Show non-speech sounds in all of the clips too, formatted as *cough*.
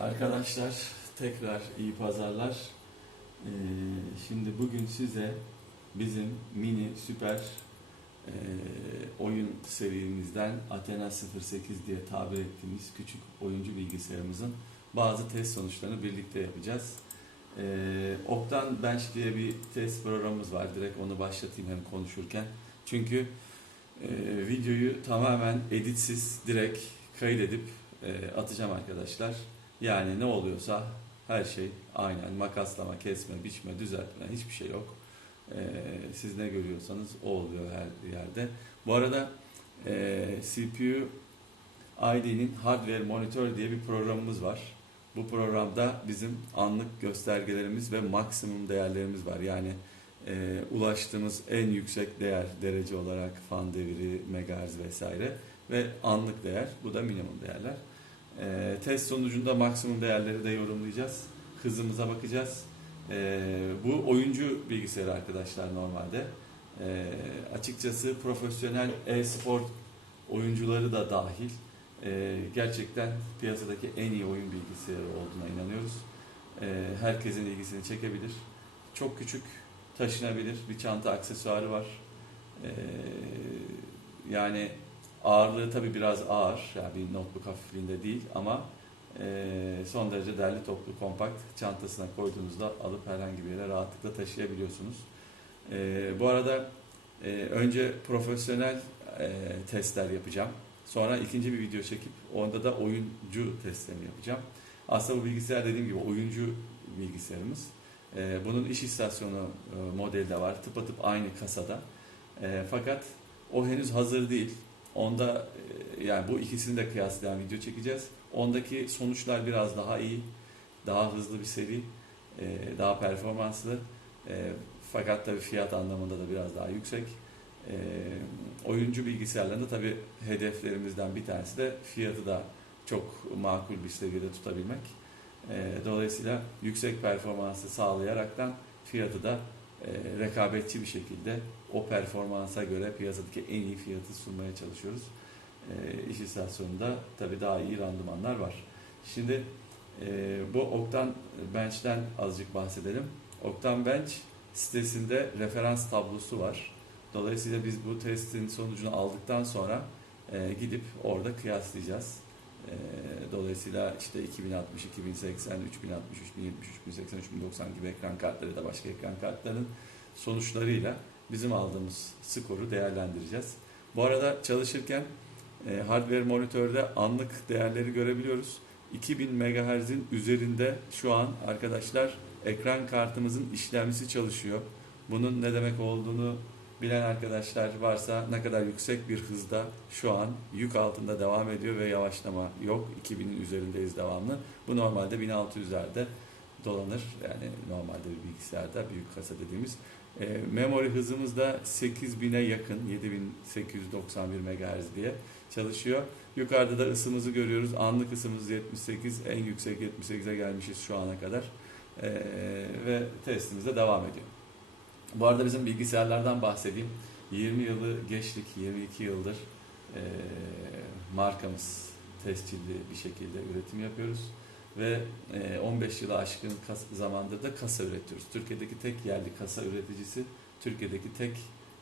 Arkadaşlar tekrar iyi pazarlar. Ee, şimdi bugün size bizim mini süper e, oyun serimizden Athena 08 diye tabir ettiğimiz küçük oyuncu bilgisayarımızın bazı test sonuçlarını birlikte yapacağız. Ee, Oktan Bench diye bir test programımız var. Direkt onu başlatayım hem konuşurken. Çünkü e, videoyu tamamen editsiz direkt kaydedip e, atacağım arkadaşlar. Yani ne oluyorsa her şey aynen makaslama, kesme, biçme, düzeltme hiçbir şey yok. Ee, siz ne görüyorsanız o oluyor her yerde. Bu arada e, CPU ID'nin Hardware Monitor diye bir programımız var. Bu programda bizim anlık göstergelerimiz ve maksimum değerlerimiz var. Yani e, ulaştığımız en yüksek değer derece olarak fan devri, megahertz vesaire ve anlık değer. Bu da minimum değerler. Ee, test sonucunda maksimum değerleri de yorumlayacağız. Hızımıza bakacağız. Ee, bu oyuncu bilgisayarı arkadaşlar normalde. Ee, açıkçası profesyonel e-spor oyuncuları da dahil. Ee, gerçekten piyasadaki en iyi oyun bilgisayarı olduğuna inanıyoruz. Ee, herkesin ilgisini çekebilir. Çok küçük, taşınabilir. Bir çanta aksesuarı var. Ee, yani Ağırlığı tabii biraz ağır, yani bir notebook hafifliğinde değil ama e, son derece derli toplu, kompakt çantasına koyduğunuzda alıp herhangi bir yere rahatlıkla taşıyabiliyorsunuz. E, bu arada e, önce profesyonel e, testler yapacağım. Sonra ikinci bir video çekip onda da oyuncu testlerini yapacağım. Aslında bu bilgisayar dediğim gibi oyuncu bilgisayarımız. E, bunun iş istasyonu e, modeli de var. Tıpatıp aynı kasada. E, fakat o henüz hazır değil. Onda e, yani bu ikisini de kıyaslayan video çekeceğiz. Ondaki sonuçlar biraz daha iyi, daha hızlı bir seri, e, daha performanslı. E, Fakat tabii fiyat anlamında da biraz daha yüksek. Oyuncu bilgisayarlarında tabii hedeflerimizden bir tanesi de fiyatı da çok makul bir seviyede tutabilmek. Dolayısıyla yüksek performansı sağlayaraktan fiyatı da e, rekabetçi bir şekilde o performansa göre piyasadaki en iyi fiyatı sunmaya çalışıyoruz. E, iş istasyonunda tabii daha iyi randımanlar var. Şimdi e, bu Oktan Bench'ten azıcık bahsedelim. Oktan Bench sitesinde referans tablosu var. Dolayısıyla biz bu testin sonucunu aldıktan sonra e, gidip orada kıyaslayacağız. E, dolayısıyla işte 2060, 2080, 3060, 3070, 3080, 3090 gibi ekran kartları da başka ekran kartlarının sonuçlarıyla bizim aldığımız skoru değerlendireceğiz. Bu arada çalışırken e, hardware monitörde anlık değerleri görebiliyoruz. 2000 MHz'in üzerinde şu an arkadaşlar ekran kartımızın işlemcisi çalışıyor. Bunun ne demek olduğunu bilen arkadaşlar varsa ne kadar yüksek bir hızda şu an yük altında devam ediyor ve yavaşlama yok. 2000'in üzerindeyiz devamlı. Bu normalde 1600'lerde dolanır. Yani normalde bir bilgisayarda büyük kasa dediğimiz. E, memory hızımız da 8000'e yakın 7891 MHz diye çalışıyor. Yukarıda da ısımızı görüyoruz. Anlık ısımız 78, en yüksek 78'e gelmişiz şu ana kadar. E, ve testimize devam ediyor. Bu arada bizim bilgisayarlardan bahsedeyim. 20 yılı geçtik, 22 yıldır e, markamız tescilli bir şekilde üretim yapıyoruz. Ve e, 15 yılı aşkın kas, zamandır da kasa üretiyoruz. Türkiye'deki tek yerli kasa üreticisi, Türkiye'deki tek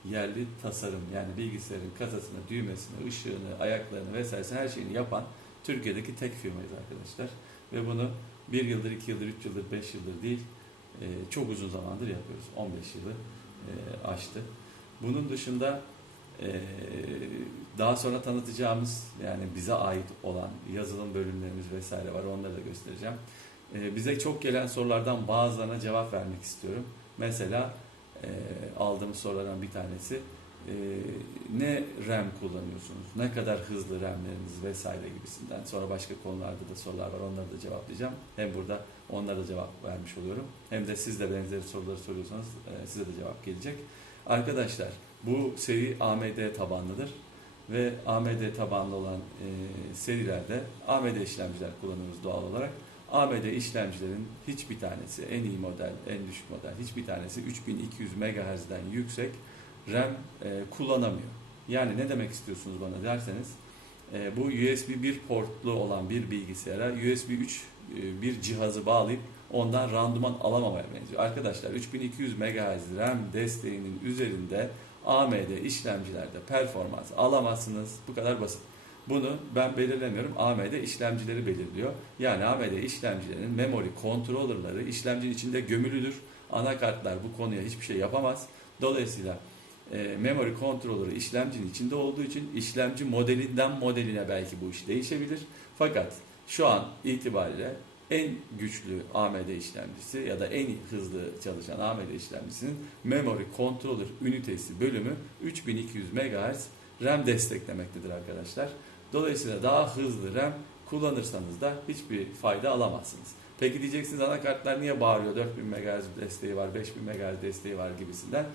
yerli tasarım yani bilgisayarın kasasını, düğmesini, ışığını, ayaklarını vesairesini her şeyini yapan Türkiye'deki tek firmayız arkadaşlar. Ve bunu bir yıldır, iki yıldır, üç yıldır, beş yıldır değil e, çok uzun zamandır yapıyoruz. 15 yılı e, aştı. Bunun dışında e, daha sonra tanıtacağımız yani bize ait olan yazılım bölümlerimiz vesaire var. Onları da göstereceğim. E, bize çok gelen sorulardan bazılarına cevap vermek istiyorum. Mesela e, aldığımız sorulardan bir tanesi ne RAM kullanıyorsunuz? Ne kadar hızlı RAM'leriniz vesaire gibisinden. Sonra başka konularda da sorular var. Onları da cevaplayacağım. Hem burada onlara da cevap vermiş oluyorum. Hem de siz de benzeri soruları soruyorsanız e, size de cevap gelecek. Arkadaşlar bu seri AMD tabanlıdır ve AMD tabanlı olan e, serilerde AMD işlemciler kullanıyoruz doğal olarak. AMD işlemcilerin hiçbir tanesi en iyi model, en düşük model hiçbir tanesi 3200 MHz'den yüksek RAM e, kullanamıyor. Yani ne demek istiyorsunuz bana derseniz e, bu USB 1 portlu olan bir bilgisayara USB 3 e, bir cihazı bağlayıp ondan randıman alamamaya benziyor. Arkadaşlar 3200 MHz RAM desteğinin üzerinde AMD işlemcilerde performans alamazsınız. Bu kadar basit. Bunu ben belirlemiyorum. AMD işlemcileri belirliyor. Yani AMD işlemcilerinin memory controller'ları işlemcinin içinde gömülüdür. Anakartlar bu konuya hiçbir şey yapamaz. Dolayısıyla e, memory controller'ı işlemcinin içinde olduğu için işlemci modelinden modeline belki bu iş değişebilir. Fakat şu an itibariyle en güçlü AMD işlemcisi ya da en hızlı çalışan AMD işlemcisinin memory controller ünitesi bölümü 3200 MHz RAM desteklemektedir arkadaşlar. Dolayısıyla daha hızlı RAM kullanırsanız da hiçbir fayda alamazsınız. Peki diyeceksiniz anakartlar niye bağırıyor? 4000 MHz desteği var, 5000 MHz desteği var gibisinden.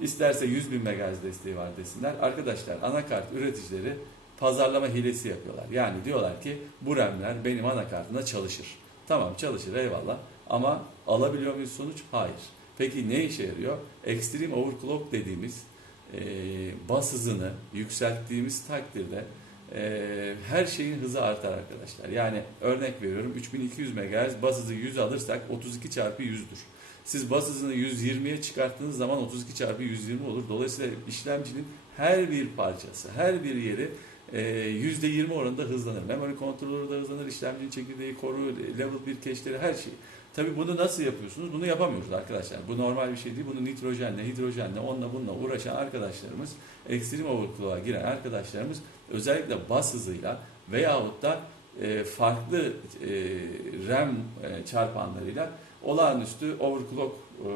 İsterse 100 bin MHz desteği var desinler. Arkadaşlar anakart üreticileri pazarlama hilesi yapıyorlar. Yani diyorlar ki bu RAM'ler benim anakartımda çalışır. Tamam çalışır eyvallah ama alabiliyor muyuz sonuç? Hayır. Peki ne işe yarıyor? Extreme Overclock dediğimiz e, bas hızını yükselttiğimiz takdirde e, her şeyin hızı artar arkadaşlar. Yani örnek veriyorum 3200 MHz bas hızı 100 alırsak 32 çarpı 100'dür. Siz bas hızını 120'ye çıkarttığınız zaman 32 çarpı 120 olur. Dolayısıyla işlemcinin her bir parçası, her bir yeri %20 oranında hızlanır. Memory controller da hızlanır, işlemcinin çekirdeği, koru, level 1 cache'leri her şey. Tabii bunu nasıl yapıyorsunuz? Bunu yapamıyoruz arkadaşlar. Bu normal bir şey değil. Bunu nitrojenle, hidrojenle, onunla bununla uğraşan arkadaşlarımız, extreme overclock'a giren arkadaşlarımız özellikle bas hızıyla veyahut da e, farklı e, RAM e, çarpanlarıyla olağanüstü overclock e,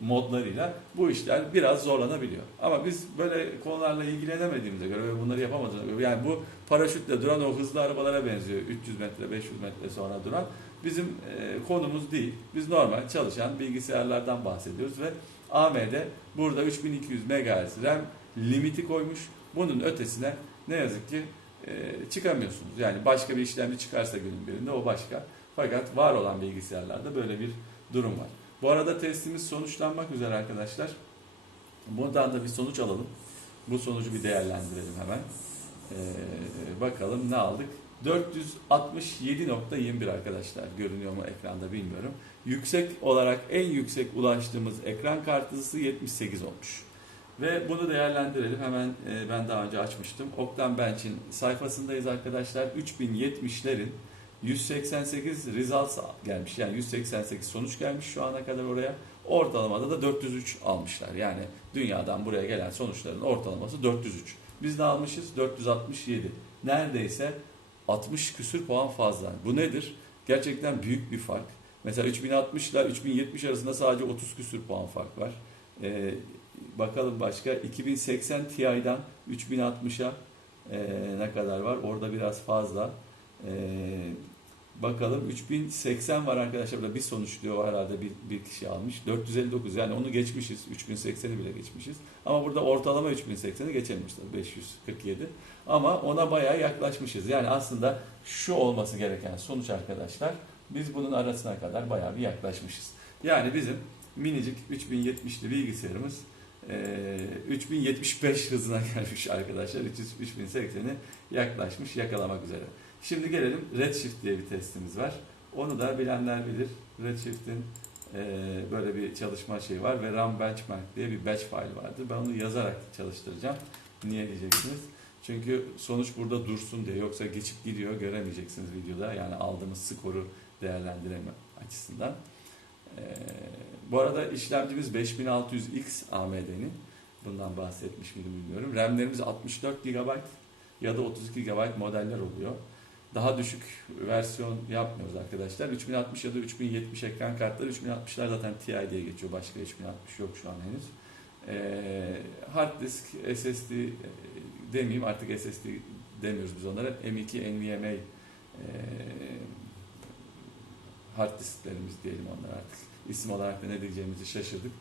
modlarıyla bu işler biraz zorlanabiliyor. Ama biz böyle konularla ilgilenemediğimize göre ve bunları yapamadığımıza göre yani bu paraşütle duran o hızlı arabalara benziyor. 300 metre 500 metre sonra duran bizim e, konumuz değil. Biz normal çalışan bilgisayarlardan bahsediyoruz ve AMD burada 3200 MHz RAM limiti koymuş. Bunun ötesine ne yazık ki e, çıkamıyorsunuz. Yani başka bir işlemci çıkarsa günün birinde o başka. Fakat var olan bilgisayarlarda böyle bir durum var. Bu arada testimiz sonuçlanmak üzere arkadaşlar. Buradan da bir sonuç alalım. Bu sonucu bir değerlendirelim hemen. Ee, bakalım ne aldık? 467.21 arkadaşlar. Görünüyor mu ekranda bilmiyorum. Yüksek olarak en yüksek ulaştığımız ekran kart hızı 78 olmuş. Ve bunu değerlendirelim. Hemen e, ben daha önce açmıştım. Oktan Bench'in sayfasındayız arkadaşlar. 3070'lerin 188 results gelmiş. Yani 188 sonuç gelmiş şu ana kadar oraya. Ortalamada da 403 almışlar. Yani dünyadan buraya gelen sonuçların ortalaması 403. Biz de almışız 467. Neredeyse 60 küsür puan fazla. Bu nedir? Gerçekten büyük bir fark. Mesela 3060 ile 3070 arasında sadece 30 küsür puan fark var. Ee, bakalım başka 2080 Ti'den 3060'a e, ne kadar var? Orada biraz fazla. Ee, bakalım 3080 var arkadaşlar. Burada bir sonuç diyor herhalde bir, bir kişi almış. 459 yani onu geçmişiz. 3080'i bile geçmişiz. Ama burada ortalama 3080'i geçememişler. 547. Ama ona bayağı yaklaşmışız. Yani aslında şu olması gereken sonuç arkadaşlar. Biz bunun arasına kadar bayağı bir yaklaşmışız. Yani bizim minicik 3070'li bilgisayarımız e, 3075 hızına *laughs* gelmiş arkadaşlar. 3080'i yaklaşmış, yakalamak üzere. Şimdi gelelim Redshift diye bir testimiz var. Onu da bilenler bilir. Redshift'in e, böyle bir çalışma şeyi var ve RAM Benchmark diye bir batch file vardı. Ben onu yazarak çalıştıracağım. Niye diyeceksiniz? Çünkü sonuç burada dursun diye. Yoksa geçip gidiyor göremeyeceksiniz videoda. Yani aldığımız skoru değerlendirme açısından. E, bu arada işlemcimiz 5600X AMD'nin. Bundan bahsetmiş miydim bilmiyorum. RAM'lerimiz 64 GB ya da 32 GB modeller oluyor. Daha düşük versiyon yapmıyoruz arkadaşlar. 3060 ya da 3070 ekran kartları 3060'lar zaten Ti diye geçiyor. Başka 3060 yok şu an henüz. Ee, hard disk, SSD e, demeyeyim artık SSD demiyoruz biz onlara. M2 NVMe e, hard disklerimiz diyelim onlara artık. İsim olarak da ne diyeceğimizi şaşırdık.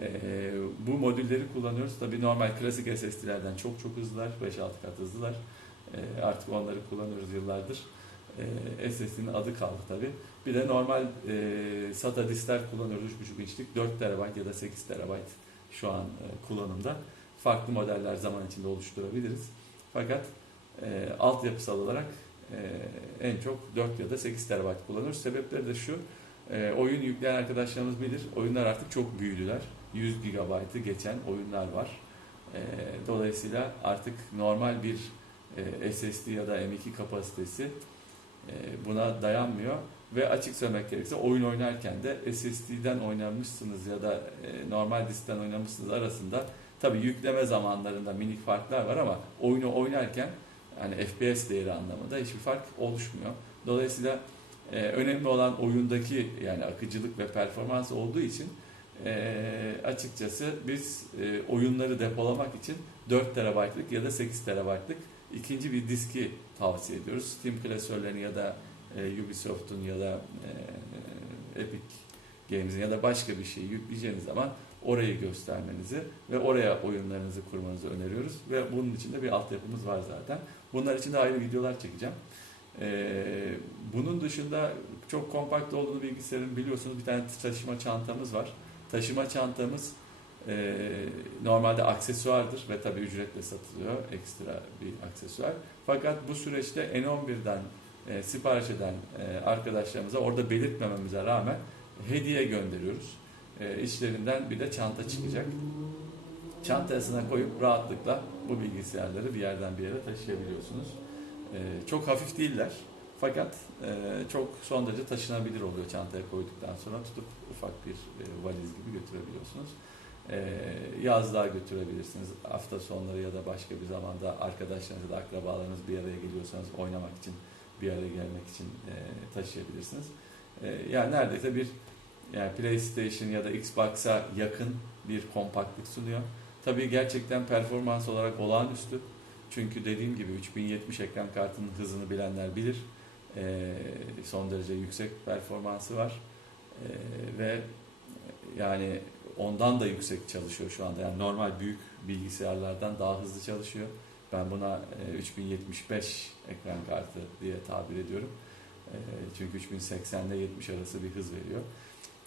Ee, bu modülleri kullanıyoruz. Tabii normal klasik SSD'lerden çok çok hızlılar. 5-6 kat hızlılar. Ee, artık onları kullanıyoruz yıllardır. Ee, SSD'nin adı kaldı tabii. Bir de normal e, SATA diskler kullanıyoruz 3.5 inçlik 4 TB ya da 8 TB şu an e, kullanımda. Farklı modeller zaman içinde oluşturabiliriz. Fakat e, altyapısal olarak e, en çok 4 ya da 8 TB kullanıyoruz. Sebepleri de şu, e, oyun yükleyen arkadaşlarımız bilir, oyunlar artık çok büyüdüler. 100 GB'ı geçen oyunlar var. E, dolayısıyla artık normal bir e, SSD ya da M2 kapasitesi e, buna dayanmıyor. Ve açık söylemek gerekirse oyun oynarken de SSD'den oynamışsınız ya da e, normal diskten oynamışsınız arasında tabii yükleme zamanlarında minik farklar var ama oyunu oynarken yani FPS değeri anlamında hiçbir fark oluşmuyor. Dolayısıyla e, önemli olan oyundaki yani akıcılık ve performans olduğu için e, açıkçası biz e, oyunları depolamak için 4 TB'lık ya da 8 TB'lık ikinci bir diski tavsiye ediyoruz. Steam klasörlerini ya da e, Ubisoft'un ya da e, Epic Games'in ya da başka bir şeyi yükleyeceğiniz zaman orayı göstermenizi ve oraya oyunlarınızı kurmanızı öneriyoruz. Ve bunun için de bir altyapımız var zaten. Bunlar için de ayrı videolar çekeceğim. Ee, bunun dışında çok kompakt olduğunu bilgisayarın biliyorsunuz bir tane taşıma çantamız var. Taşıma çantamız e, normalde aksesuardır ve tabii ücretle satılıyor ekstra bir aksesuar. Fakat bu süreçte N11'den e, sipariş eden e, arkadaşlarımıza orada belirtmememize rağmen hediye gönderiyoruz. E, içlerinden bir de çanta çıkacak. Çantasına koyup rahatlıkla bu bilgisayarları bir yerden bir yere taşıyabiliyorsunuz. E, çok hafif değiller. Fakat e, çok son derece taşınabilir oluyor çantaya koyduktan sonra tutup ufak bir e, valiz gibi götürebiliyorsunuz. E, yazlığa götürebilirsiniz. Hafta sonları ya da başka bir zamanda arkadaşlarınız ya da akrabalarınız bir araya geliyorsanız oynamak için bir araya gelmek için e, taşıyabilirsiniz. E, yani neredeyse bir yani PlayStation ya da Xbox'a yakın bir kompaktlık sunuyor. Tabii gerçekten performans olarak olağanüstü. Çünkü dediğim gibi 3070 ekran kartının hızını bilenler bilir. E, son derece yüksek performansı var. Ve yani ondan da yüksek çalışıyor şu anda. Yani normal büyük bilgisayarlardan daha hızlı çalışıyor. Ben buna e, 3075 ekran kartı diye tabir ediyorum. E, çünkü 3080 ile 70 arası bir hız veriyor.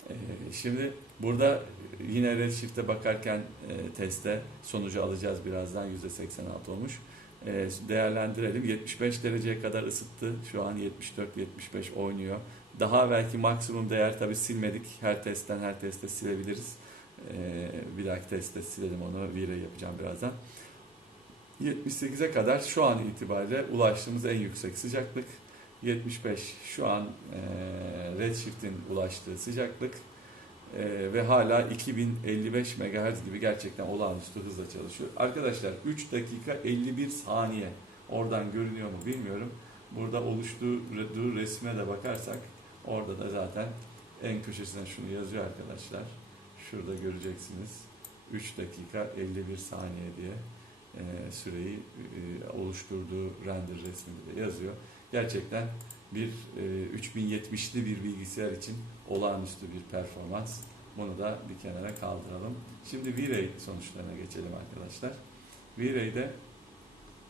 E, şimdi burada yine Redshift'e bakarken e, teste sonucu alacağız birazdan %86 olmuş. E, değerlendirelim. 75 dereceye kadar ısıttı. Şu an 74-75 oynuyor. Daha belki maksimum değer tabi silmedik. Her testten her testte silebiliriz. E, bir dahaki testte silelim onu. Vire yapacağım birazdan. 78'e kadar şu an itibariyle ulaştığımız en yüksek sıcaklık. 75 şu an e, Redshift'in ulaştığı sıcaklık e, ve hala 2055 MHz gibi gerçekten olağanüstü hızla çalışıyor. Arkadaşlar 3 dakika 51 saniye oradan görünüyor mu bilmiyorum. Burada oluşturduğu resme de bakarsak orada da zaten en köşesine şunu yazıyor arkadaşlar. Şurada göreceksiniz. 3 dakika 51 saniye diye e, süreyi e, oluşturduğu render resminde de yazıyor. Gerçekten bir e, 3070'li bir bilgisayar için olağanüstü bir performans. Bunu da bir kenara kaldıralım. Şimdi V-Ray sonuçlarına geçelim arkadaşlar. V-Ray'de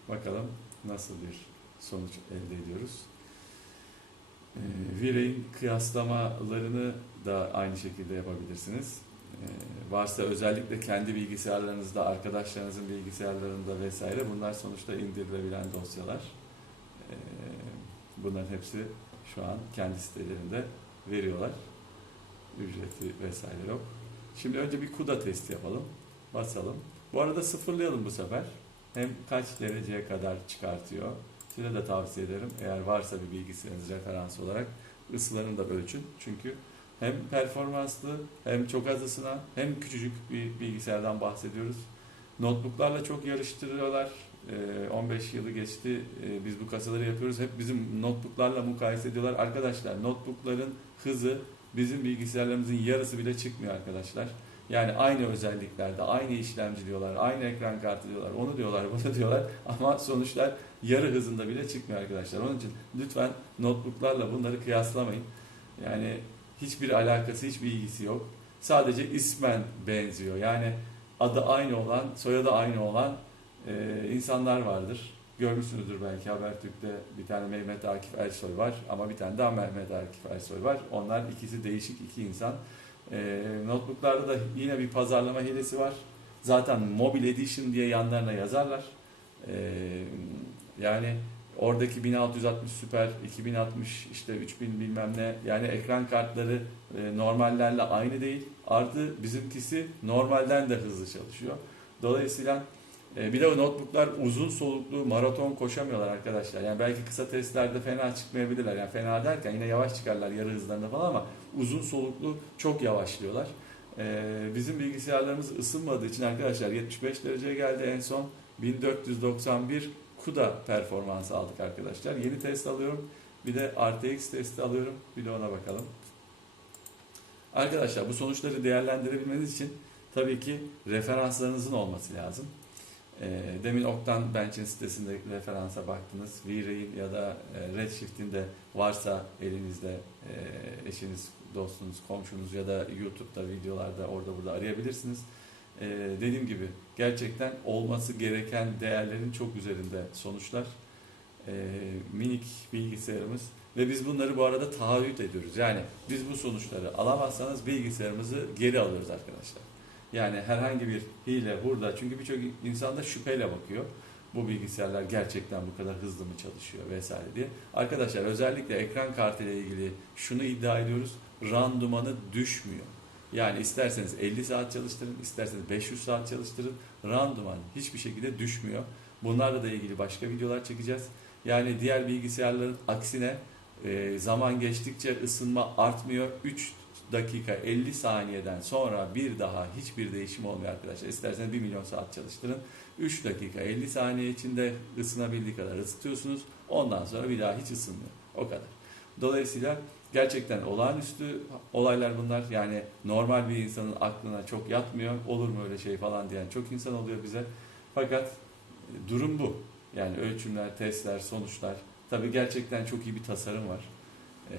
bakalım nasıl bir sonuç elde ediyoruz. E, V-Ray'in kıyaslamalarını da aynı şekilde yapabilirsiniz. Ee, varsa özellikle kendi bilgisayarlarınızda, arkadaşlarınızın bilgisayarlarında vesaire bunlar sonuçta indirilebilen dosyalar. Ee, bunların hepsi şu an kendi sitelerinde veriyorlar. Ücreti vesaire yok. Şimdi önce bir CUDA testi yapalım. Basalım. Bu arada sıfırlayalım bu sefer. Hem kaç dereceye kadar çıkartıyor. Size de tavsiye ederim. Eğer varsa bir bilgisayarınız referans olarak ısılarını da ölçün. Çünkü hem performanslı hem çok az ısınan hem küçücük bir bilgisayardan bahsediyoruz. Notebooklarla çok yarıştırıyorlar. 15 yılı geçti biz bu kasaları yapıyoruz. Hep bizim notebooklarla mukayese ediyorlar. Arkadaşlar notebookların hızı bizim bilgisayarlarımızın yarısı bile çıkmıyor arkadaşlar. Yani aynı özelliklerde, aynı işlemci diyorlar, aynı ekran kartı diyorlar, onu diyorlar, bunu *laughs* diyorlar ama sonuçlar yarı hızında bile çıkmıyor arkadaşlar. Onun için lütfen notebooklarla bunları kıyaslamayın. Yani hiçbir alakası, hiçbir ilgisi yok. Sadece ismen benziyor. Yani adı aynı olan, soyadı aynı olan e, insanlar vardır. Görmüşsünüzdür belki Habertürk'te bir tane Mehmet Akif Ersoy var ama bir tane daha Mehmet Akif Ersoy var. Onlar ikisi değişik iki insan. E, notebooklarda da yine bir pazarlama hilesi var. Zaten Mobile Edition diye yanlarına yazarlar. E, yani Oradaki 1660 Super, 2060 işte 3000 bilmem ne yani ekran kartları e, normallerle aynı değil. Artı bizimkisi normalden de hızlı çalışıyor. Dolayısıyla e, bir de notebooklar uzun soluklu maraton koşamıyorlar arkadaşlar. Yani belki kısa testlerde fena çıkmayabilirler. Yani fena derken yine yavaş çıkarlar yarı hızlarında falan ama uzun soluklu çok yavaşlıyorlar. E, bizim bilgisayarlarımız ısınmadığı için arkadaşlar 75 dereceye geldi en son 1491 CUDA performansı aldık arkadaşlar. Yeni test alıyorum. Bir de RTX testi alıyorum. Bir de ona bakalım. Arkadaşlar bu sonuçları değerlendirebilmeniz için tabii ki referanslarınızın olması lazım. E, Demin Oktan Bench'in sitesinde referansa baktınız. V-Ray ya da e, Redshift'in de varsa elinizde e, eşiniz, dostunuz, komşunuz ya da YouTube'da videolarda orada burada arayabilirsiniz. E, dediğim gibi gerçekten olması gereken değerlerin çok üzerinde sonuçlar. E, minik bilgisayarımız ve biz bunları bu arada taahhüt ediyoruz. Yani biz bu sonuçları alamazsanız bilgisayarımızı geri alıyoruz arkadaşlar. Yani herhangi bir hile burada çünkü birçok insan da şüpheyle bakıyor. Bu bilgisayarlar gerçekten bu kadar hızlı mı çalışıyor vesaire diye. Arkadaşlar özellikle ekran kartı ile ilgili şunu iddia ediyoruz. Randımanı düşmüyor. Yani isterseniz 50 saat çalıştırın, isterseniz 500 saat çalıştırın. Randıman hiçbir şekilde düşmüyor. Bunlarla da ilgili başka videolar çekeceğiz. Yani diğer bilgisayarların aksine e, zaman geçtikçe ısınma artmıyor. 3 dakika 50 saniyeden sonra bir daha hiçbir değişim olmuyor arkadaşlar. İsterseniz 1 milyon saat çalıştırın. 3 dakika 50 saniye içinde ısınabildiği kadar ısıtıyorsunuz. Ondan sonra bir daha hiç ısınmıyor. O kadar. Dolayısıyla gerçekten olağanüstü olaylar bunlar. Yani normal bir insanın aklına çok yatmıyor. Olur mu öyle şey falan diyen çok insan oluyor bize. Fakat durum bu. Yani ölçümler, testler, sonuçlar. Tabii gerçekten çok iyi bir tasarım var. Ee,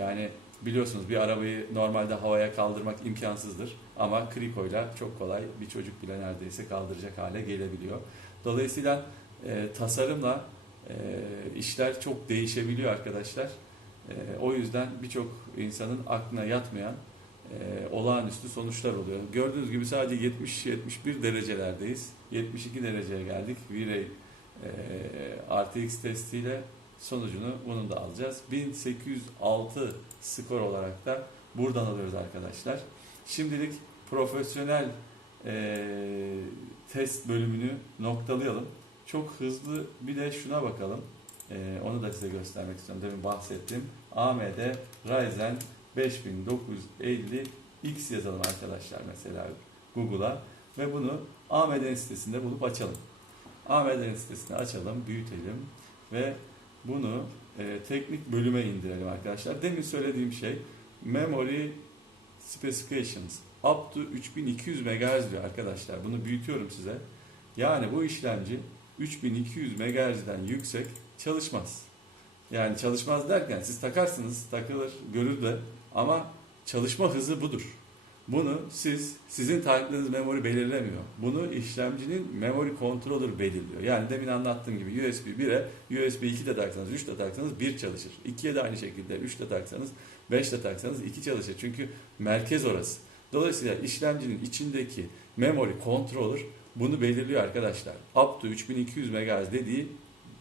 yani biliyorsunuz bir arabayı normalde havaya kaldırmak imkansızdır. Ama krikoyla çok kolay bir çocuk bile neredeyse kaldıracak hale gelebiliyor. Dolayısıyla e, tasarımla e, işler çok değişebiliyor arkadaşlar. E, o yüzden birçok insanın aklına yatmayan e, olağanüstü sonuçlar oluyor. Gördüğünüz gibi sadece 70-71 derecelerdeyiz. 72 dereceye geldik. V-Ray e, RTX testiyle sonucunu bunun da alacağız. 1806 skor olarak da buradan alıyoruz arkadaşlar. Şimdilik profesyonel e, test bölümünü noktalayalım. Çok hızlı bir de şuna bakalım. E, onu da size göstermek istiyorum. Demin bahsettim. AMD Ryzen 5950 X yazalım arkadaşlar mesela Google'a ve bunu AMD'nin sitesinde bulup açalım. AMD'nin sitesini açalım, büyütelim ve bunu e, teknik bölüme indirelim arkadaşlar. Demin söylediğim şey memory specifications up to 3200 MHz diyor arkadaşlar. Bunu büyütüyorum size. Yani bu işlemci 3200 MHz'den yüksek çalışmaz. Yani çalışmaz derken siz takarsınız, takılır, görür de ama çalışma hızı budur. Bunu siz, sizin takipleriniz memory belirlemiyor. Bunu işlemcinin memory controller belirliyor. Yani demin anlattığım gibi USB 1'e USB 2 de taksanız, 3 de taksanız 1 çalışır. 2'ye de aynı şekilde 3 de taksanız, 5 de taksanız 2 çalışır. Çünkü merkez orası. Dolayısıyla işlemcinin içindeki memory controller bunu belirliyor arkadaşlar. Up to 3200 MHz dediği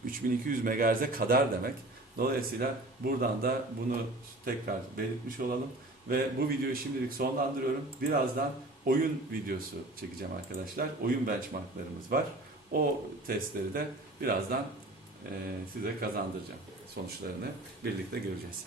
3200 MHz'e kadar demek. Dolayısıyla buradan da bunu tekrar belirtmiş olalım. Ve bu videoyu şimdilik sonlandırıyorum. Birazdan oyun videosu çekeceğim arkadaşlar. Oyun benchmarklarımız var. O testleri de birazdan size kazandıracağım. Sonuçlarını birlikte göreceğiz.